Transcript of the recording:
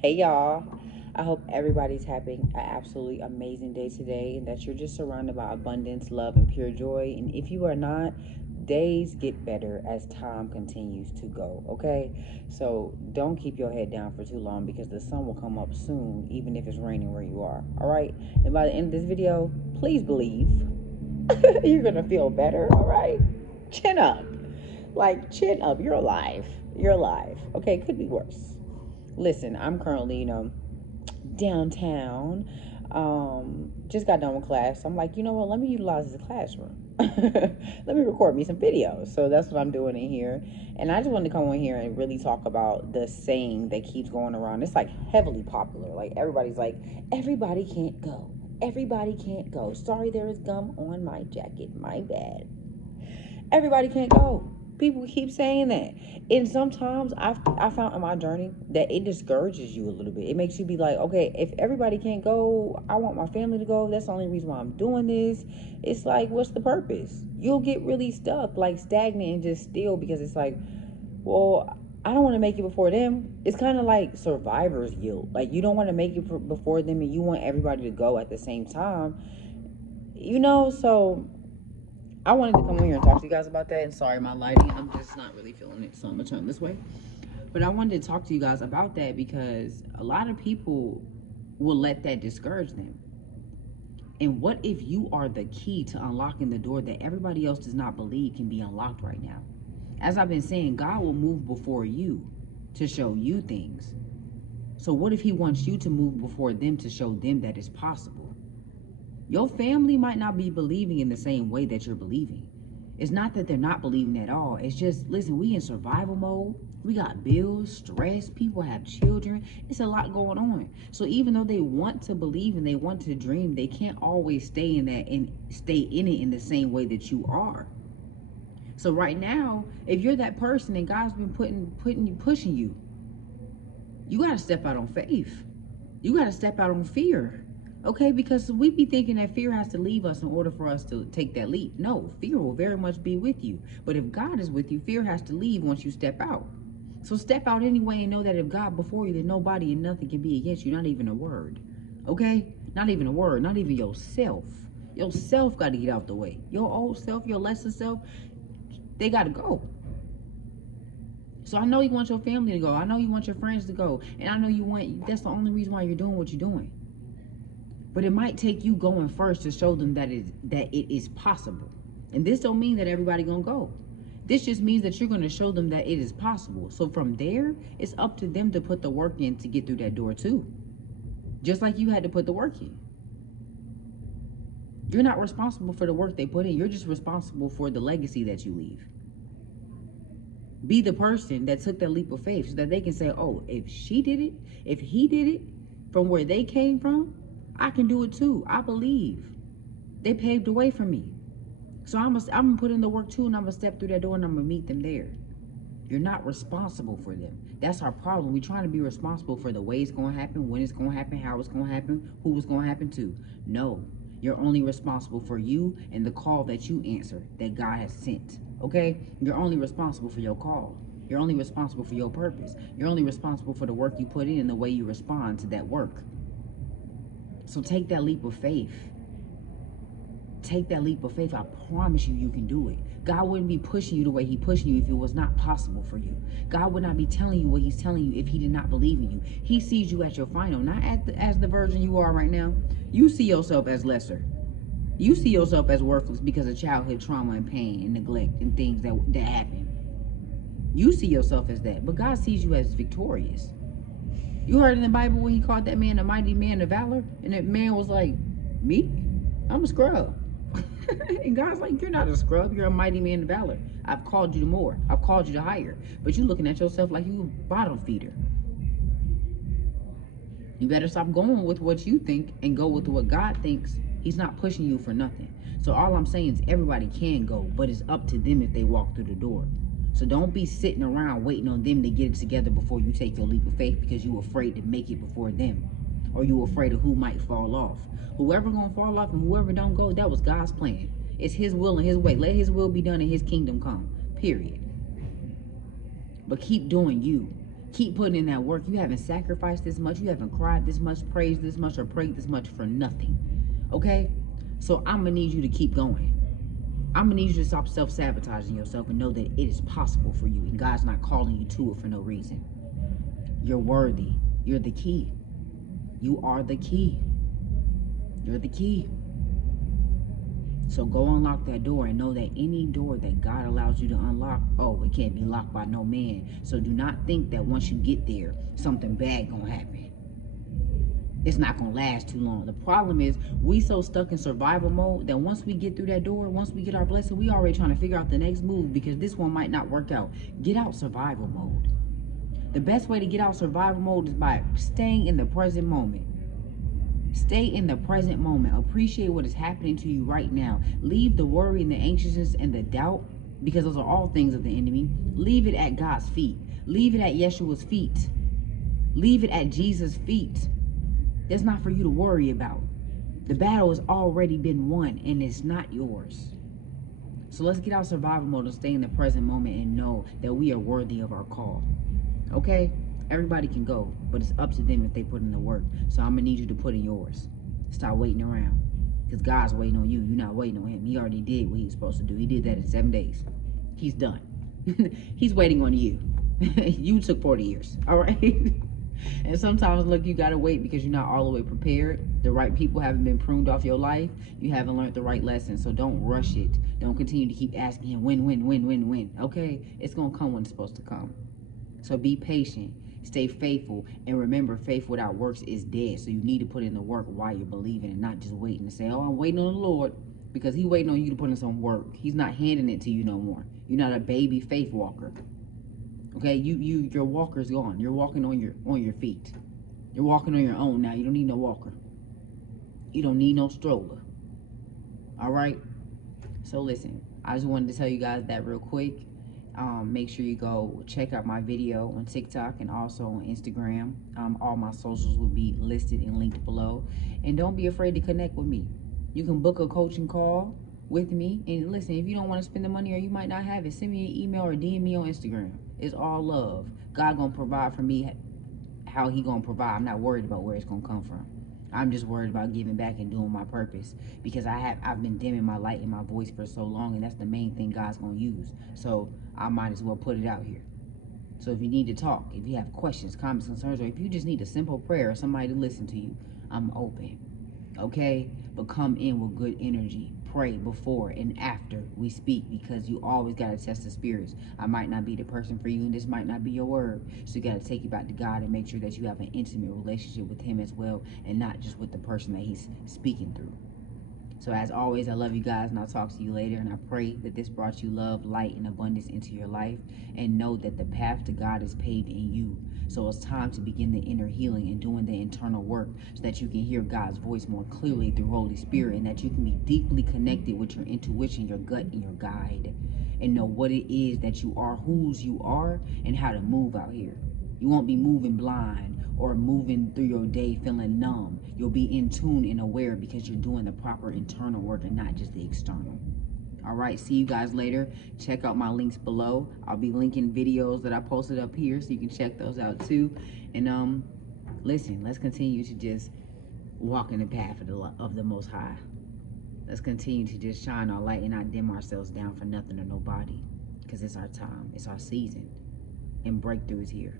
Hey y'all. I hope everybody's having an absolutely amazing day today and that you're just surrounded by abundance, love, and pure joy. And if you are not, days get better as time continues to go, okay? So don't keep your head down for too long because the sun will come up soon, even if it's raining where you are, all right? And by the end of this video, please believe you're gonna feel better, all right? Chin up. Like, chin up. You're alive. You're alive. Okay, could be worse. Listen, I'm currently, downtown. Just got done with class. I'm like, you know what? Let me utilize this classroom. Let me record me some videos. So that's what I'm doing in here. And I just wanted to come on here and really talk about the saying that keeps going around. It's like heavily popular. Like everybody's like, everybody can't go. Everybody can't go. Sorry, there is gum on my jacket. My bad. Everybody can't go. People keep saying that. And sometimes I found in my journey that it discourages you a little bit. It makes you be like, okay, if everybody can't go, I want my family to go. That's the only reason why I'm doing this. It's like, what's the purpose? You'll get really stuck, like stagnant and just still because it's like, well, I don't want to make it before them. It's kind of like survivor's guilt. Like you don't want to make it before them and you want everybody to go at the same time. So I wanted to come on here and talk to you guys about that. And sorry, my lighting, I'm just not really feeling it. So I'm going to turn this way. But I wanted to talk to you guys about that because a lot of people will let that discourage them. And what if you are the key to unlocking the door that everybody else does not believe can be unlocked right now? As I've been saying, God will move before you to show you things. So what if he wants you to move before them to show them that it's possible? Your family might not be believing in the same way that you're believing. It's not that they're not believing at all. It's just, listen, we in survival mode. We got bills, stress, people have children. It's a lot going on. So even though they want to believe and they want to dream, they can't always stay in that and stay in it in the same way that you are. So right now, if you're that person and God's been pushing you, you got to step out on faith. You got to step out on fear. Okay, because we be thinking that fear has to leave us in order for us to take that leap. No, fear will very much be with you. But if God is with you, fear has to leave once you step out. So step out anyway and know that if God before you, then nobody and nothing can be against you, not even a word. Okay? Not even a word, not even yourself. Yourself got to get out the way. Your old self, your lesser self, they got to go. So I know you want your family to go. I know you want your friends to go. And I know that's the only reason why you're doing what you're doing. But it might take you going first to show them that it is possible. And this don't mean that everybody gonna go. This just means that you're gonna show them that it is possible. So from there, it's up to them to put the work in to get through that door too. Just like you had to put the work in. You're not responsible for the work they put in. You're just responsible for the legacy that you leave. Be the person that took that leap of faith so that they can say, oh, if she did it, if he did it from where they came from, I can do it too. I believe. They paved the way for me. So I'm gonna put in the work too, and I'm gonna step through that door and I'm gonna meet them there. You're not responsible for them. That's our problem. We're trying to be responsible for the way it's gonna happen, when it's gonna happen, how it's gonna happen, who it's gonna happen to. No, you're only responsible for you and the call that you answer that God has sent. Okay? You're only responsible for your call. You're only responsible for your purpose. You're only responsible for the work you put in and the way you respond to that work. So take that leap of faith. Take that leap of faith. I promise you, you can do it. God wouldn't be pushing you the way he's pushing you if it was not possible for you. God would not be telling you what he's telling you if he did not believe in you. He sees you at your final, not as the version you are right now. You see yourself as lesser. You see yourself as worthless because of childhood trauma and pain and neglect and things that happen. You see yourself as that, but God sees you as victorious. You heard in the Bible when he called that man a mighty man of valor, and that man was like, me? I'm a scrub. And God's like, you're not a scrub, you're a mighty man of valor. I've called you to more. I've called you to higher. But you're looking at yourself like you a bottom feeder. You better stop going with what you think and go with what God thinks. He's not pushing you for nothing. So all I'm saying is everybody can go, but it's up to them if they walk through the door. So don't be sitting around waiting on them to get it together before you take your leap of faith because you're afraid to make it before them. Or you're afraid of who might fall off. Whoever gonna fall off and whoever don't go, that was God's plan. It's his will and his way. Let his will be done and his kingdom come. Period. But keep doing you. Keep putting in that work. You haven't sacrificed this much. You haven't cried this much, praised this much, or prayed this much for nothing. Okay? So I'm going to need you to keep going. I'm going to need you to stop self-sabotaging yourself and know that it is possible for you. And God's not calling you to it for no reason. You're worthy. You're the key. You are the key. You're the key. So go unlock that door and know that any door that God allows you to unlock, oh, it can't be locked by no man. So do not think that once you get there, something bad gonna happen. It's not gonna last too long. The problem is we so stuck in survival mode that once we get through that door, once we get our blessing, we already trying to figure out the next move because this one might not work out. Get out survival mode. The best way to get out survival mode is by staying in the present moment. Stay in the present moment. Appreciate what is happening to you right now. Leave the worry and the anxiousness and the doubt, because those are all things of the enemy. Leave it at God's feet. Leave it at Yeshua's feet. Leave it at Jesus' feet. That's not for you to worry about. The battle has already been won and it's not yours. So let's get out survival mode and stay in the present moment and know that we are worthy of our call. Okay? Everybody can go, but it's up to them if they put in the work. So I'm going to need you to put in yours. Stop waiting around. Because God's waiting on you. You're not waiting on him. He already did what he was supposed to do. He did that in 7 days. He's done. He's waiting on you. You took 40 years. All right? And sometimes, look, you got to wait because you're not all the way prepared. The right people haven't been pruned off your life. You haven't learned the right lessons. So don't rush it. Don't continue to keep asking him when. Okay? It's going to come when it's supposed to come. So be patient. Stay faithful, and remember, faith without works is dead. So you need to put in the work while you're believing and not just waiting to say, oh, I'm waiting on the Lord, because he's waiting on you to put in some work. He's not handing it to you no more. You're not a baby faith walker. Okay, your walker's gone. You're walking on your feet. You're walking on your own now. You don't need no walker. You don't need no stroller. All right? So listen, I just wanted to tell you guys that real quick. Make sure you go check out my video on TikTok and also on Instagram. All my socials will be listed and linked below. And don't be afraid to connect with me. You can book a coaching call with me. And listen, if you don't want to spend the money or you might not have it, send me an email or DM me on Instagram. It's all love. God gonna provide for me how he gonna provide. I'm not worried about where it's gonna come from. I'm just worried about giving back and doing my purpose, because I've been dimming my light and my voice for so long, and that's the main thing God's gonna use. So I might as well put it out here. So if you need to talk, if you have questions, comments, concerns, or if you just need a simple prayer or somebody to listen to you, I'm open. Okay? But come in with good energy. Pray before and after we speak, because you always got to test the spirits. I might not be the person for you, and this might not be your word. So you got to take it back to God and make sure that you have an intimate relationship with him as well, and not just with the person that he's speaking through. So as always, I love you guys, and I'll talk to you later. And I pray that this brought you love, light, and abundance into your life. And know that the path to God is paved in you. So it's time to begin the inner healing and doing the internal work, so that you can hear God's voice more clearly through Holy Spirit, and that you can be deeply connected with your intuition, your gut, and your guide, and know what it is that you are, whose you are, and how to move out here. You won't be moving blind or moving through your day feeling numb. You'll be in tune and aware, because you're doing the proper internal work and not just the external. All right, see you guys later. Check out my links below. I'll be linking videos that I posted up here, so you can check those out too. And listen, let's continue to just walk in the path of the Most High. Let's continue to just shine our light and not dim ourselves down for nothing or nobody, because it's our time, it's our season, and breakthrough is here.